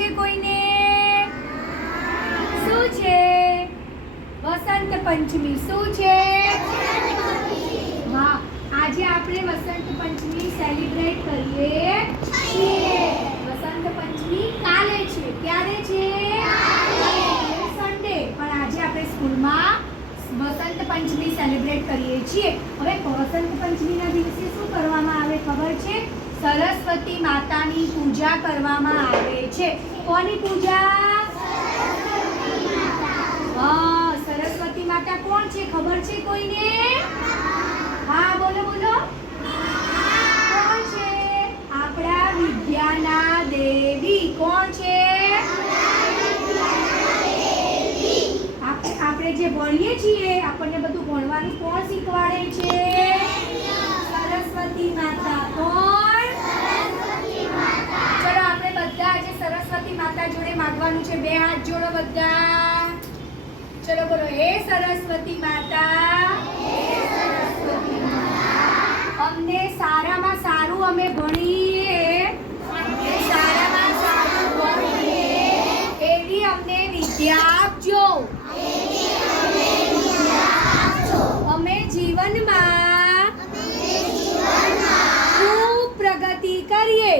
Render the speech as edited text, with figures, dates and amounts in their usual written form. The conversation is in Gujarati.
છે કોઈને? શું છે? વસંત પંચમી. શું છે? હા, આજે આપણે વસંત પંચમી સેલિબ્રેટ કરીએ છીએ. વસંત પંચમી કાલે છે. ક્યારે છે? સન્ડે. પણ આજે આપણે સ્કૂલમાં વસંત પંચમી સેલિબ્રેટ કરીએ છીએ. હવે વસંત પંચમીના દિવસે શું કરવામાં આવે ખબર છે? સરસ્વતી માતાની પૂજા કરવામાં આવે છે. કોની પૂજા? હા, સરસ્વતી માતા કોણ છે ખબર છે કોઈને? હા, બોલો બોલો. કોણ છે? આપણા વિદ્યાના દેવી. કોણ છે? આપણે જે ભણીએ છીએ, આપણને બધું ભણવાનું કોણ શીખવાડે છે? સરસ્વતી માતા. કોણ? ચલો આપણે બધા આજે સરસ્વતી માતા જોડે માંગવાનું છે. બે હાથ જોડો બધા. ચલો બોલો, હે સરસ્વતી માતા, અમને સારામાં સારું અમે ભણીએ, સારામાં સારું ભણીએ એવી અમને વિદ્યા આપજો. અમે જીવનમાં ખૂબ પ્રગતિ કરીએ.